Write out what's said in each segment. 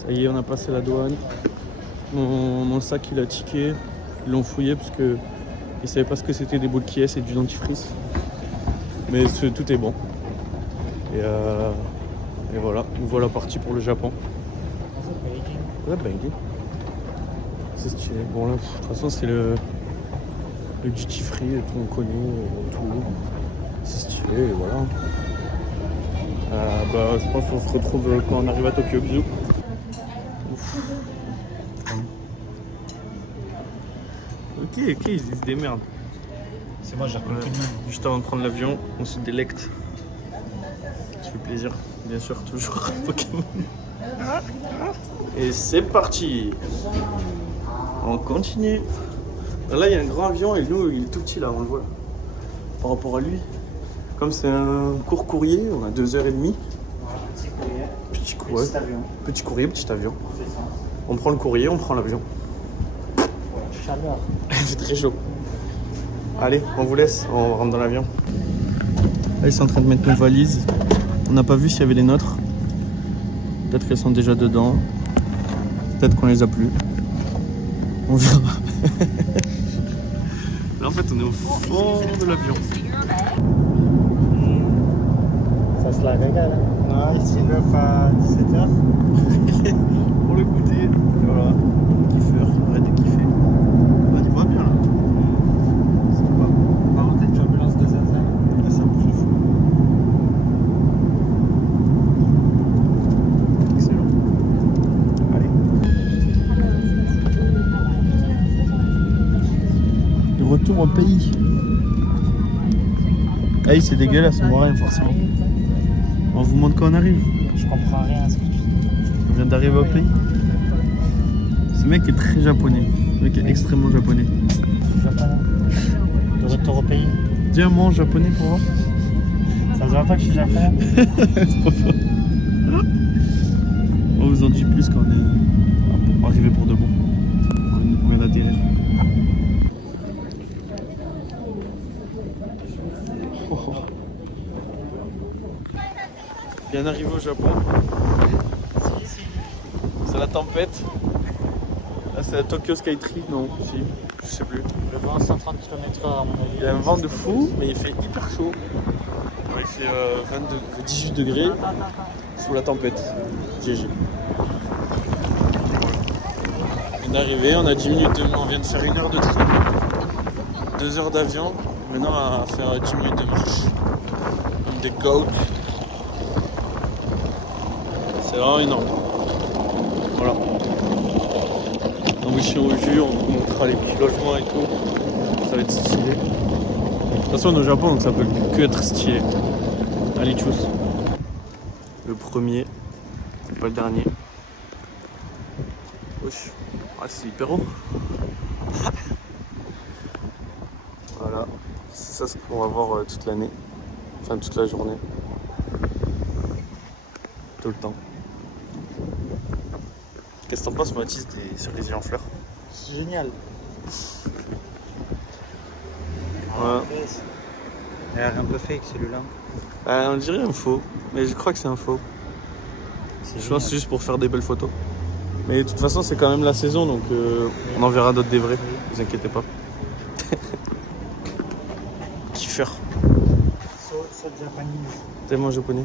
Ça y est, on a passé la douane. Mon sac, il a tiqué. Ils l'ont fouillé parce que ils savaient pas ce que c'était des boules qui et du dentifrice. Mais tout est bon. Et voilà, nous voilà partis pour le Japon. Ouais, Beijing. C'est stylé. Bon là, de toute façon, c'est le duty free, tout on connaît, tout. C'est stylé, et voilà. Je pense qu'on se retrouve quand on arrive à Tokyo. Bisous. Ok, ils se démerdent. C'est moi, j'ai reconnu tout le monde. Juste avant de prendre l'avion, on se délecte. Ça fait plaisir, bien sûr, toujours Pokémon. Et c'est parti. On continue. Là, il y a un grand avion et nous, il est tout petit là, on le voit. Par rapport à lui. Comme c'est un court courrier, on a 2h30. Petit courrier. Petit avion. Petit courrier, petit avion. On prend le courrier, on prend l'avion. Chaleur. C'est très chaud. Allez, on vous laisse, on rentre dans l'avion. Là, ils sont en train de mettre nos valises. On n'a pas vu s'il y avait les nôtres. Peut-être qu'elles sont déjà dedans. Peut-être qu'on les a plus. On verra. Là, en fait, on est au fond de l'avion. Ça se la régale. Ah, ici 9 à 17h. Pour le goûter. Voilà. Kiffeur, arrête de kiffer. On y voit bien là. C'est pas. Par contre, les turbulences de Zaza. Là, ça bouge de fou. Excellent. Allez. Le retour au pays. Hey, c'est dégueulasse, on voit rien forcément. On vous montre quand on arrive. Je comprends rien à ce que tu dis. On vient d'arriver au pays. Ce mec est très japonais. Ce mec est extrêmement japonais. Je suis japonais. De retour au pays. Dis un mot en japonais pour voir. Ça se voit pas que je suis japonais. C'est pas faux. On vous en dit plus quand on est arrivé pour de bon. On vient d'atterrir. Oh. Bien arrivé au Japon. C'est la tempête. Là c'est la Tokyo Skytree, non, si, je sais plus. Le vent 130 km/h à mon avis. Il y a un vent de fou, mais il fait hyper chaud. Il fait 18 degrés sous la tempête. GG. On vient d'arriver, on a 10 minutes de on vient de faire 1 heure de train, 2 heures d'avion, maintenant on va faire 10 minutes de marche. Comme des goats. C'est vraiment énorme. Voilà. Ambition au jus, on vous montrera les petits logements et tout. Ça va être stylé. De toute façon, on est au Japon, donc ça peut que être stylé. Allez, tchuss. Le premier, c'est pas le dernier. Wesh. Ah, c'est hyper haut. Voilà. C'est ça ce qu'on va voir toute l'année. Enfin, toute la journée. Tout le temps. Qu'est-ce que t'en penses, Mathis, des cerisiers en fleurs? C'est génial. Ouais. Il a l'air un peu fake celui-là. On dirait un faux, mais je crois que c'est un faux. Je pense que c'est juste pour faire des belles photos. Mais de toute façon, c'est quand même la saison, donc on en verra d'autres des vrais. Ne vous inquiétez pas. Kiffer. Ça japonais. Tellement japonais.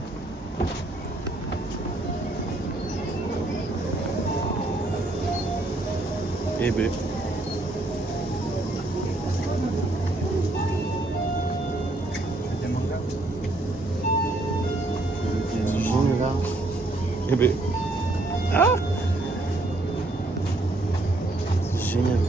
Eh ben. Des mangas. Du jaune là. Eh ben. Ah! C'est génial.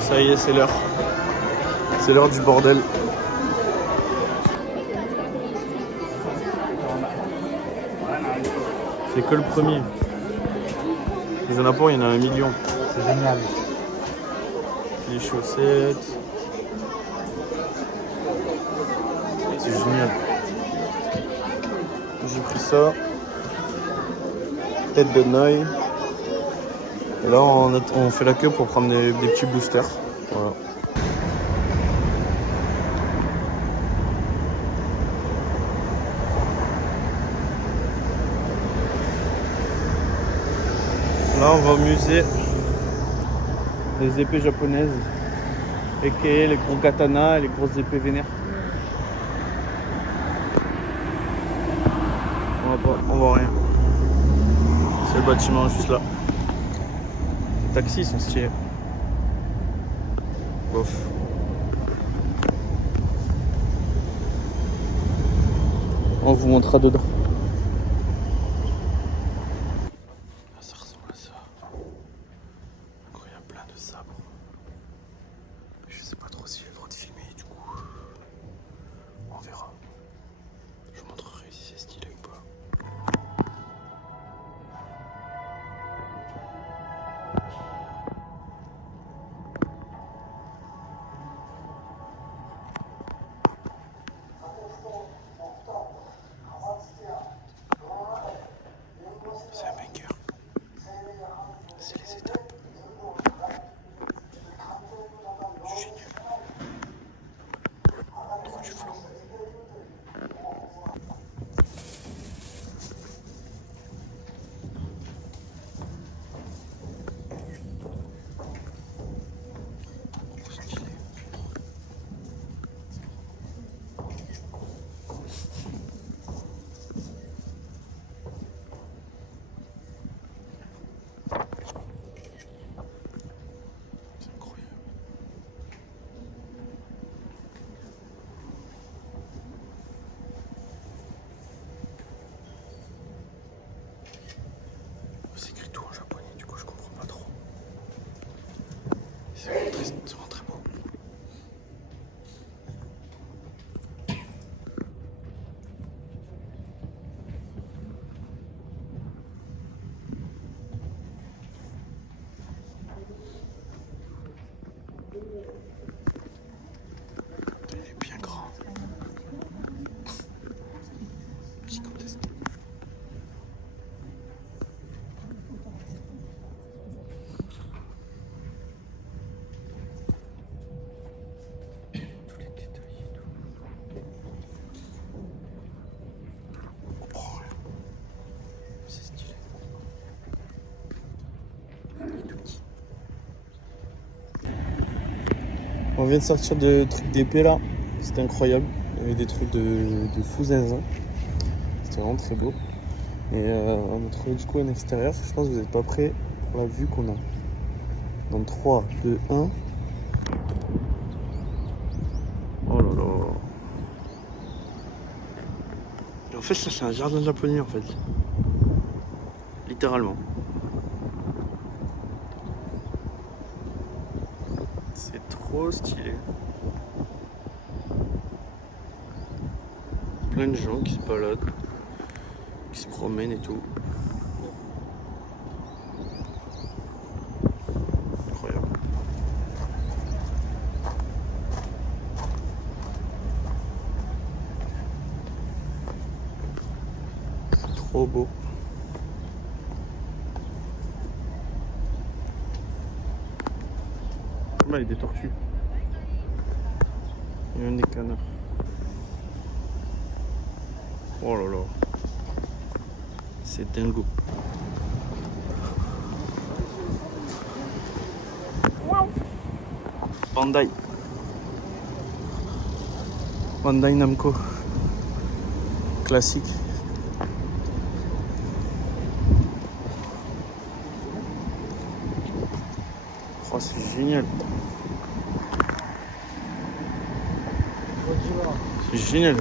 Ça y est, c'est l'heure. C'est l'heure du bordel. C'est que le premier. Les Japon, il y en a 1 million. C'est génial. Les chaussettes. C'est génial. j'ai pris ça. Tête de Noy. Et là, on fait la queue pour prendre des petits boosters. Voilà. Là, on va au musée des épées japonaises. Et les gros katanas et les grosses épées vénères. On voit rien. C'est le bâtiment juste là. Les taxis sont stylés. Bof. On vous montrera dedans. Ça ressemble à ça. Quand il y a plein de sabres. Je sais pas trop si j'ai le droit de filmer du coup. On verra. Je vous montrerai si c'est stylé ou pas. C'est un banger. C'est les étapes. Je suis nul. Trop du flanc. Trop stylé. C'est incroyable. C'est écrit tout en japonais, du coup je comprends pas trop. C'est vraiment très beau. Il est bien grand. Gigantesque. Tous les détails et tout. On comprend rien. C'est stylé. Il est tout petit. On vient de sortir de trucs d'épée là. C'était incroyable. Il y avait des trucs de fou zinzin. C'était vraiment très beau. Et on a trouvé du coup un extérieur. Je pense que vous n'êtes pas prêts pour la vue qu'on a. Dans 3, 2, 1. Oh là là. Et en fait, ça c'est un jardin japonais en fait. Littéralement. C'est trop stylé. Plein de gens qui se baladent, qui se promènent et tout. Incroyable. C'est trop beau. Là, il y a des tortues. Il y a même des canards. Oh là là. C'est dingo. Bandai. Bandai Namco. Classique. Oh, c'est génial. C'est génial.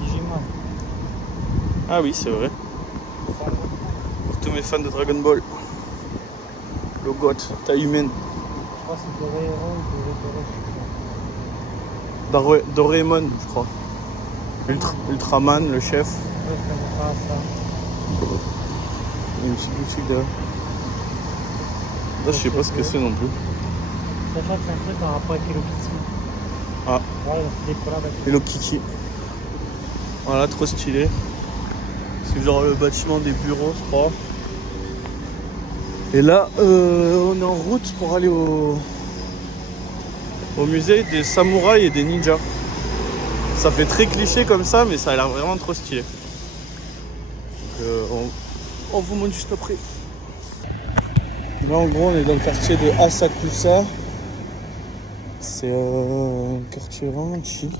Digimon. Ah oui, c'est vrai. Pour tous mes fans de Dragon Ball. Le GOAT, taille humaine. Je crois que c'est Doraemon ou Doraemon. Doraemon, je crois. Ultraman, le chef. Ouais, je connais pas ça. Il y a une petite boutique derrière. Là, je sais pas ce que c'est non plus. Je crois que c'est un truc en rapport avec Hello Kitty. Ah, Ouais, il a fait des collabs avec Hello Kitty. Voilà, trop stylé. C'est genre le bâtiment des bureaux, je crois. Et là, on est en route pour aller au musée des samouraïs et des ninjas. Ça fait très cliché comme ça, mais ça a l'air vraiment trop stylé. Donc, on vous montre juste après. Là, en gros, on est dans le quartier de Asakusa. C'est un quartier vraiment chill.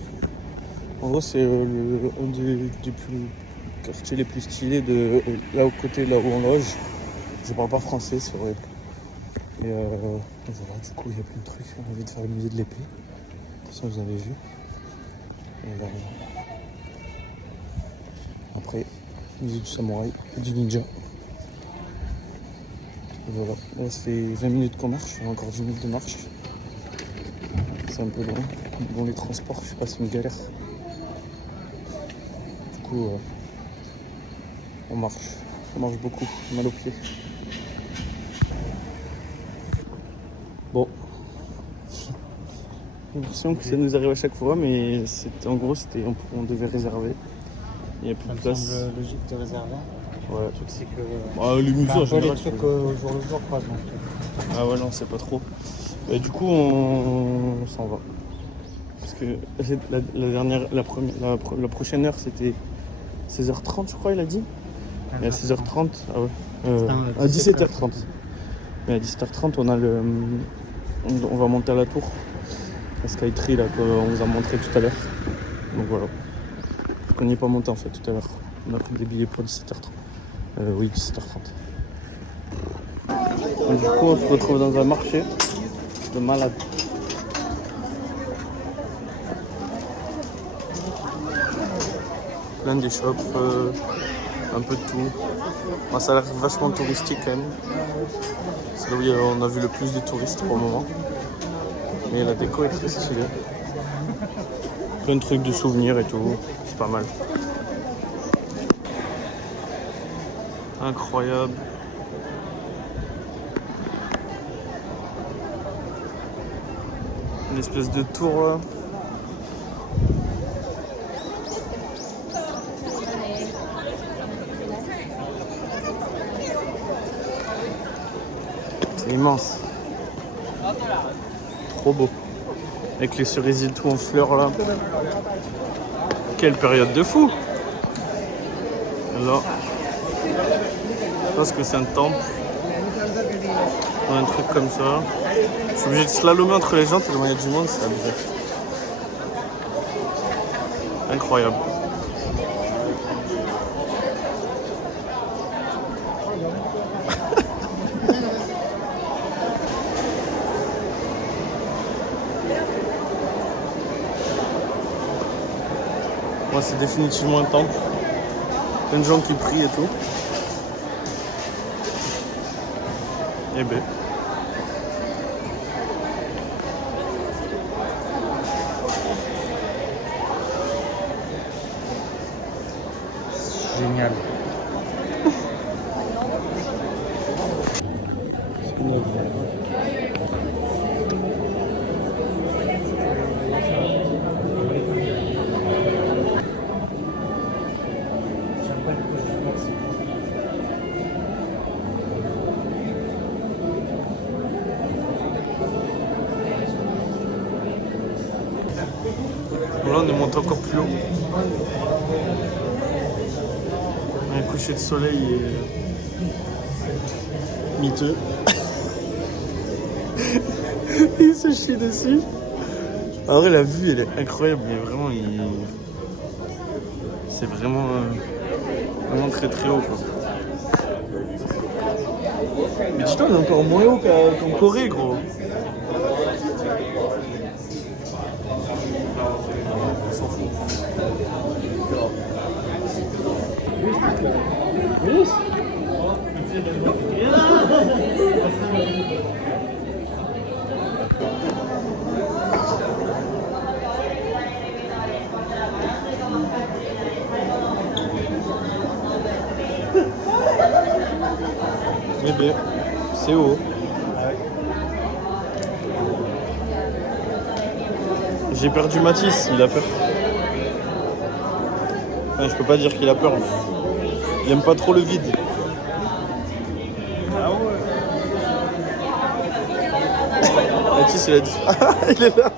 En gros, c'est un des quartiers les plus stylés de là au côté, là où on loge. Je parle pas français, c'est horrible. Et voilà, du coup, il y a plein de trucs. On a envie de faire le musée de l'épée. De toute façon, vous avez vu. Et après, musée du samouraï et du ninja. Et voilà, là, ça fait 20 minutes qu'on marche. On a encore 10 minutes de marche. C'est un peu loin. Bon, les transports, je sais pas, c'est une galère. Du coup, on marche beaucoup, mal aux pieds. Bon. J'ai l'impression que ça nous arrive à chaque fois, mais en gros, on devait réserver. Il n'y a plus de place. Ça me semble logique de réserver. Ouais. Le truc, c'est que. Les musées en un peu général. les trucs au jour le jour, quoi. Donc. Ah ouais, non, c'est pas trop. Et du coup, on s'en va. Parce que la prochaine heure, c'était 16h30, je crois, il a dit. Et à 16h30, ah ouais. À 17h30. Mais à 17h30, on va monter à la tour. La Skytree là qu'on vous a montré tout à l'heure. Donc voilà. On n'y est pas monté en fait tout à l'heure. On a pris des billets pour 17h30. Oui, 17h30. Donc, du coup, on se retrouve dans un marché de malades. Plein des shops, un peu de tout. Moi, ça a l'air vachement touristique quand même. C'est là où on a vu le plus de touristes pour le moment. Mais la déco est très stylée. Plein de trucs de souvenirs et tout. C'est pas mal. Incroyable. Une espèce de tour là. C'est immense. Trop beau. Avec les cerisiers tout en fleurs là. Quelle période de fou. Là. Je pense que c'est un temple. Un truc comme ça. Je suis obligé de slalomer entre les gens tellement il y a du monde, c'est abusé. Incroyable. Moi, c'est définitivement un temple. Plein de gens qui prient et tout. Eh ben. Génial. Là, on est monté encore plus haut. Un coucher de soleil miteux. Il se chie dessus. En vrai, la vue, elle est incroyable. Mais vraiment, c'est vraiment très très haut, quoi. Mais dis-toi, on est encore moins haut qu'en Corée, gros. On s'en fout. Oui. Eh bien, c'est haut. J'ai perdu Mathis, il a peur. Enfin, je peux pas dire qu'il a peur. Il aime pas trop le vide. Ah ouais. Mathis, il a dit. Ah, il est là.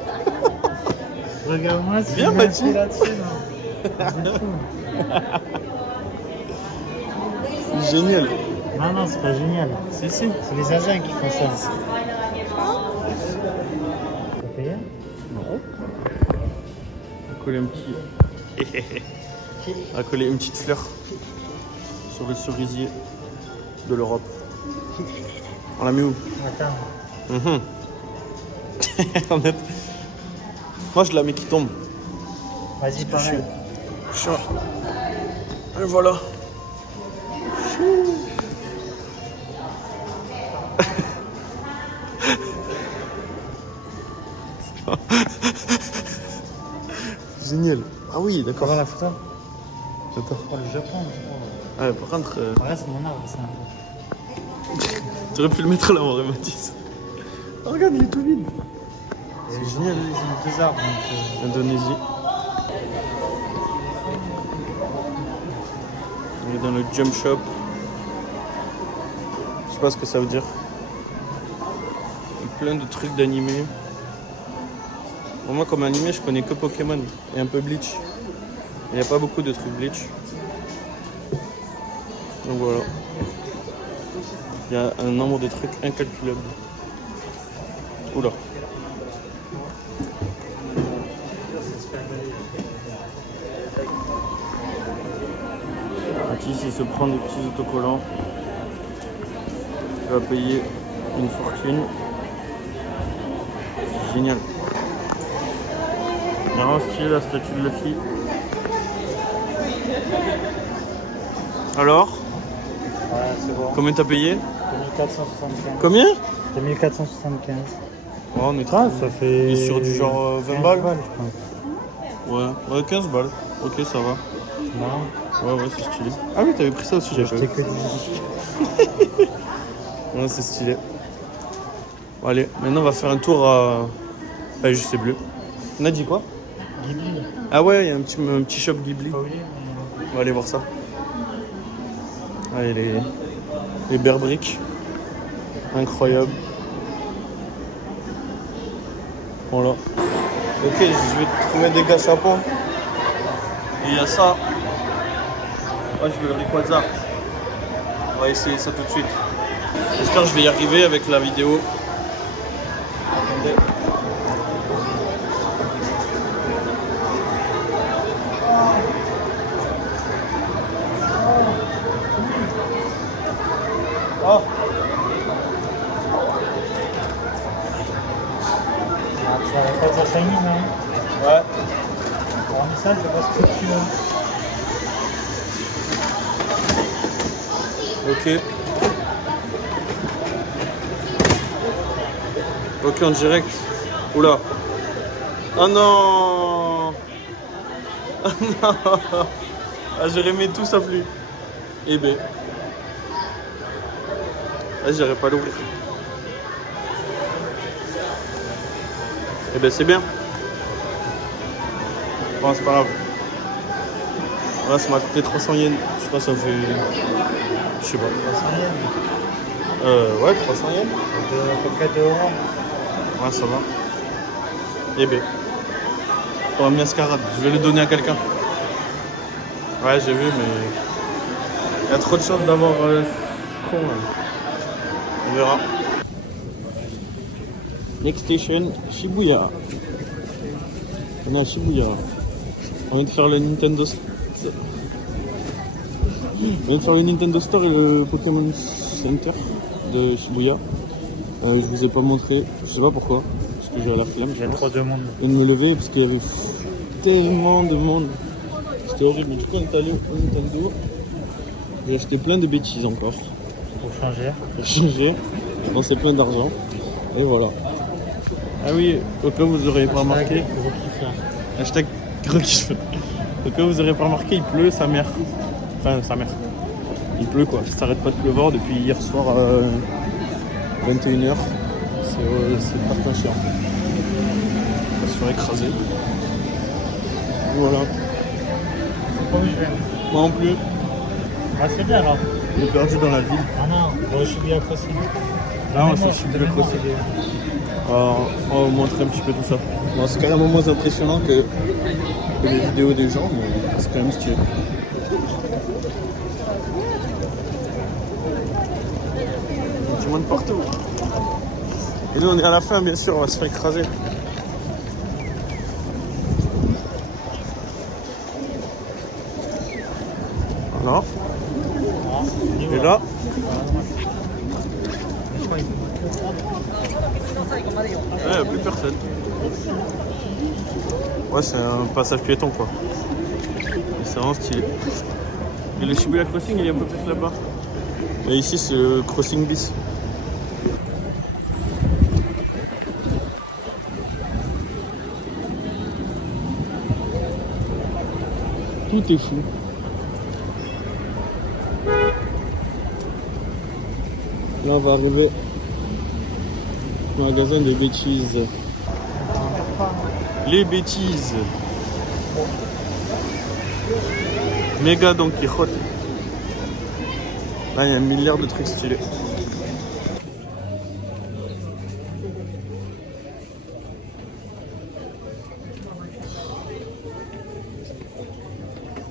Regarde-moi, si Viens, je Mathis. m'assis là-dessus, non. C'est fou. Génial. Non, c'est pas génial. Si, si. C'est les Asiens qui font ça. T'as payé? Non. On va coller un petit. On va coller une petite fleur sur le cerisier de l'Europe. On l'a mis où? Attends. Honnête. Moi, je la mets qui tombe. Vas-y, pareil. Chaud. Et voilà. Génial. Ah oui, d'accord. Comment la photo? Attends. Oh, le Japon. Ouais, par contre, Ouais, c'est mon arbre, ça. tu aurais pu le mettre là en vrai, Mathis. Oh, regarde, il est tout vide. C'est génial. Ils ont deux arbres. Donc, Indonésie. On est dans le jump shop. Je sais pas ce que ça veut dire. Il y a plein de trucs d'animé. Bon, moi, comme animé, je connais que Pokémon et un peu Bleach. Il n'y a pas beaucoup de trucs Bleach. Donc voilà. Il y a un nombre de trucs incalculable. Oula. Mathis, il se prend des petits autocollants. Il va payer une fortune. C'est génial. Il y a vraiment stylé la statue de Luffy. Alors, ouais, c'est bon. combien t'as payé? 2475. Combien? 2475. Ouais, on est Ah, ça fait. Et sur du genre 20 15 balles. je pense. Ouais, 15 balles. Ok, ça va. Non, Ouais, c'est stylé. Ah oui, t'avais pris ça aussi, j'ai j'avais acheté pas que vu. du. Ouais, c'est stylé. Bon, allez, maintenant on va faire un tour à. Bah, je sais plus. On a dit quoi? Ghibli. Ah ouais, il y a un petit shop Ghibli. Pas oublié, mais. On va aller voir ça. Allez, les Bear Bricks. Incroyable. Voilà. Ok, je vais te trouver des gâchapons. Et il y a ça. Moi, je veux le Rayquaza. On va essayer ça tout de suite. J'espère que je vais y arriver avec la vidéo. Attendez. Oh. Ah, tu vas pas dire shiny, non? Ouais. Pour un message, je vois ce que tu as. Ok. Ok, en direct. Oula. Oh non. Oh non. Ah, j'aurais aimé tout sauf lui. Eh ben. Ah, j'aurais pas l'ouvrir. Eh ben, c'est bien. Bon, c'est pas grave. Voilà, ça m'a coûté 300 yens. Je crois que ça fait. Je sais pas. 300 yens. Ouais, 300 yens. À peu près 2 euros. Ouais, ça va. Eh ben. Pour un mascarade. Je vais le donner à quelqu'un. Ouais, j'ai vu, mais. Il y a trop de chances d'avoir. Con, là. On verra. Next station, Shibuya. On est à Shibuya. On vient de faire le Nintendo Store. On vient de faire le Nintendo Store et le Pokémon Center de Shibuya. Je vous ai pas montré, je sais pas pourquoi, parce que j'ai la flemme. Il y a trop de monde. Et de me lever parce qu'il y avait tellement de monde. C'était horrible. Du coup, on est allé au Nintendo. J'ai acheté plein de bêtises encore. Pour changer. Pour changer. C'est plein d'argent. Et voilà. Ah oui, au cas où vous n'aurez pas remarqué. Gros kiff. Hashtag gros kiff. Au cas où vous n'aurez pas remarqué, il pleut sa mère. Enfin, sa mère. Il pleut quoi. Ça s'arrête pas de pleuvoir depuis hier soir à 21h. C'est pas chiant. On va se faire écraser. Voilà. pas où je vais. Moi non plus. Ah, c'est bien alors. On est perdu dans la ville. Ah non, bon, je suis bien crossing. Là, on s'est chipé le crossing. Alors, on va vous montrer un petit peu tout ça. Bon, c'est carrément moins impressionnant que les vidéos des gens, mais c'est quand même stylé. Du monde partout. Et nous, on est à la fin, bien sûr, on va se faire écraser. Voilà. Et là, il n'y a plus personne. Ouais, c'est un passage piéton quoi. C'est vraiment stylé. Et le Shibuya Crossing, il est un peu plus là-bas. Et ici, c'est le Crossing bis. Tout est fou. Là, on va arriver au magasin de bêtises. Les bêtises. Méga Don Quijote. Là, il y a un milliard de trucs stylés.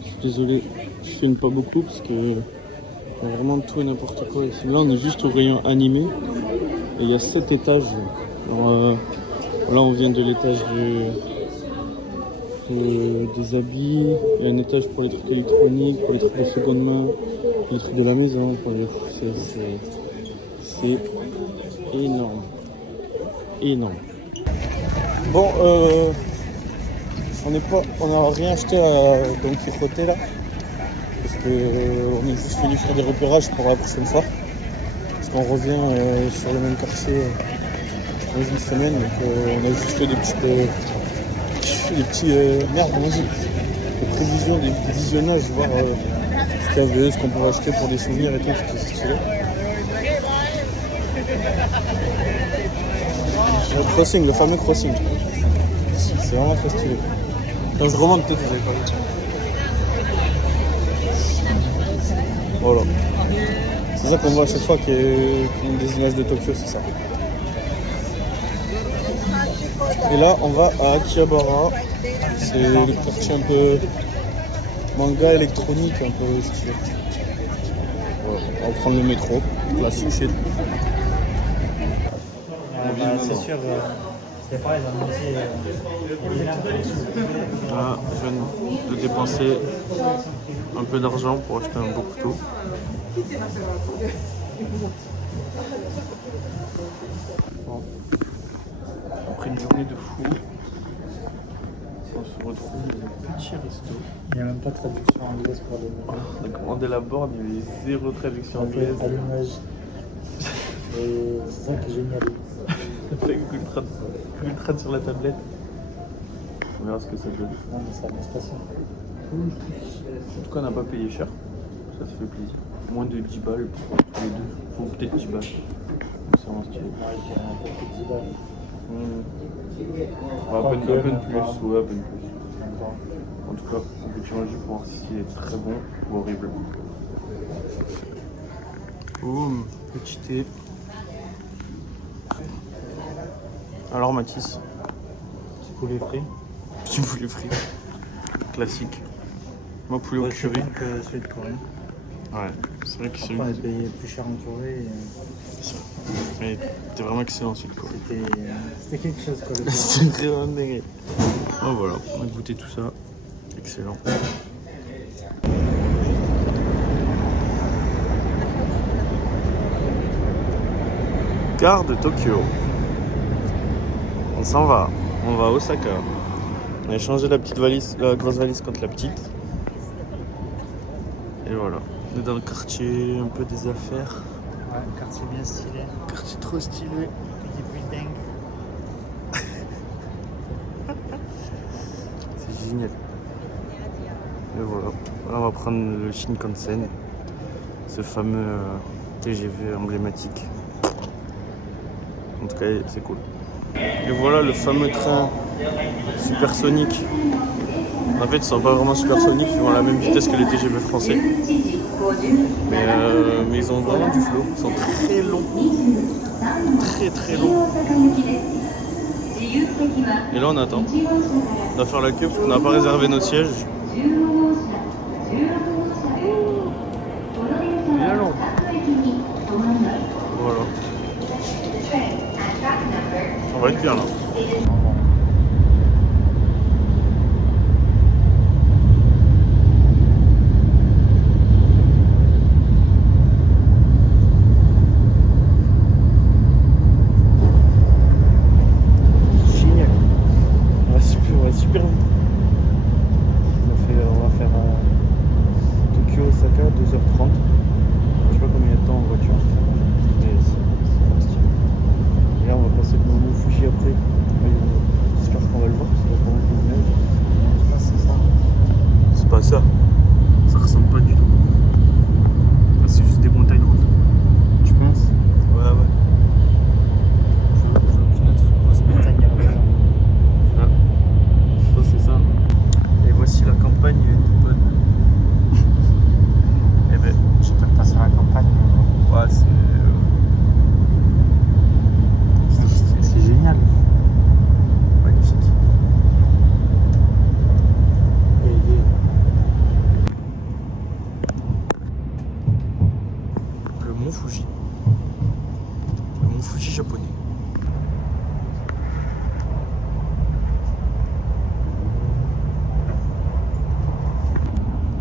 Je suis désolé, je filme pas beaucoup parce que il y a vraiment tout et n'importe quoi ici. Là, on est juste au rayon animé et il y a 7 étages. Alors, là, on vient de l'étage des habits. Il y a un étage pour les trucs électroniques, pour les trucs de seconde main, pour les trucs de la maison. C'est énorme. Énorme. Bon, on n'a rien acheté à Don Quijote là. Parce qu'on est juste venu faire des repérages pour la prochaine fois. Parce qu'on revient sur le même quartier dans une semaine. Donc on a juste fait des petits merde, comment on dit, des prévisions, des visionnages, voir ce qu'il y avait, ce qu'on pouvait acheter pour des souvenirs et tout, ce qui est stylé. Le crossing, le fameux crossing. C'est vraiment très stylé. Quand je remonte, peut-être vous avez pas vu. Voilà. C'est ça qu'on voit à chaque fois qu'il y a des images de Tokyo, c'est ça. Et là, on va à Akihabara. C'est le quartier un peu manga électronique, un peu stylé. Voilà. On va prendre le métro, classique chez nous. C'est sûr, c'est pareil, dans le musée. Là, je viens de dépenser un peu d'argent pour acheter un beau couteau. Bon. Après une journée de fou, on se retrouve dans un petit resto. Il n'y a même pas de traduction anglaise pour les mots. On a commandé la board, il y avait zéro traduction anglaise. À l'image. Et c'est ça qui est génial. Avec Google sur la tablette. On verra ce que ça donne. Non, mais ça va se passer. En tout cas, on n'a pas payé cher. Ça fait plaisir. Moins de 10 balles pour tous les deux. Faut peut-être 10 balles. C'est vraiment stylé. Ouais, je dirais un peu plus de 10 balles. À peine plus, ouais, à peine plus. En tout cas, on peut tuer un jus pour voir si c'est très bon ou horrible. Boum, petit thé. Alors Mathis, Petit poulet frit. petit poulet frit. Classique. Moi poulet au Ouais, c'est curry. bien que celui de Corée. Ouais, c'est vrai que c'est Après, on est payé plus cher en Corée. Mais t'es vraiment excellent celui de Corée. C'était quelque chose quoi. Le C'est vraiment dingue. Oh voilà, on a goûté tout ça. Excellent. Gare de Tokyo. On s'en va. On va à Osaka. On a changé la petite valise, la grosse valise contre la petite. Et voilà. On est dans le quartier un peu des affaires. Ouais, quartier bien stylé. Quartier trop stylé. Petit building. C'est génial. Et voilà. Là, on va prendre le Shinkansen. Ce fameux TGV emblématique. En tout cas, c'est cool. Et voilà le fameux train supersonique En fait, ils sont pas vraiment supersoniques, ils vont à la même vitesse que les TGV français. Mais ils ont vraiment du flow. Ils sont très longs. Très très longs. Et là, on attend. On va faire la queue parce qu'on n'a pas réservé notre siège. Il est long. Voilà. On va être bien là. Génial. On va super vite. On va faire Tokyo Osaka 2h30. Je sais pas combien de temps en voiture. Mais c'est stylé. Et là on va passer devant Mont Fuji après. J'espère qu'on va le voir parce qu'il y a pas beaucoup de neige. Je sais pas si c'est ça. C'est pas ça. Ça ressemble pas du tout. Enfin, c'est juste des montagnes russes. Tu penses? Ouais, ouais. Je veux aucune autre grosse montagne à la maison. Ah, je pense que c'est ça. Et voici la campagne nippone. Eh ben, J'espère pas sur la campagne. ouais, C'est génial. magnifique. Le mont Fuji. Le mont Fuji japonais.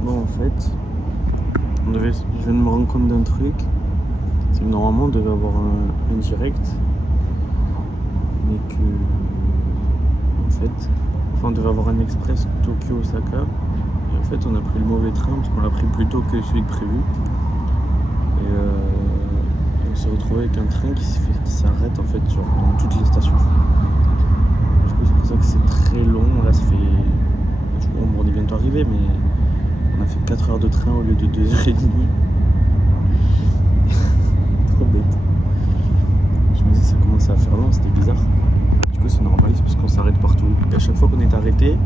Bon, en fait, je viens de me rendre compte d'un truc. C'est que normalement, on devait avoir un direct. Mais que. En fait. Enfin, on devait avoir un express Tokyo-Osaka. Et en fait, on a pris le mauvais train parce qu'on l'a pris plus tôt que celui de prévu. Et on s'est retrouvé avec un train qui s'arrête en fait dans toutes les stations. Du coup, c'est pour ça que c'est très long. Là, ça fait. Bon, on est bientôt arrivé, mais on a fait 4 heures de train au lieu de 2h30. Trop bête. Je me disais, ça commençait à faire long, c'était bizarre. Du coup, c'est normal, c'est parce qu'on s'arrête partout. Et à chaque fois qu'on est arrêté,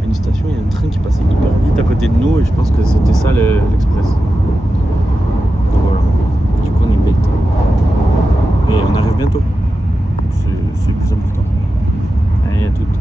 à une station, il y a un train qui passait hyper vite à côté de nous, et je pense que c'était ça l'express. Donc voilà. Du coup, on est bête. Et on arrive bientôt. C'est le plus important. Allez, à toutes.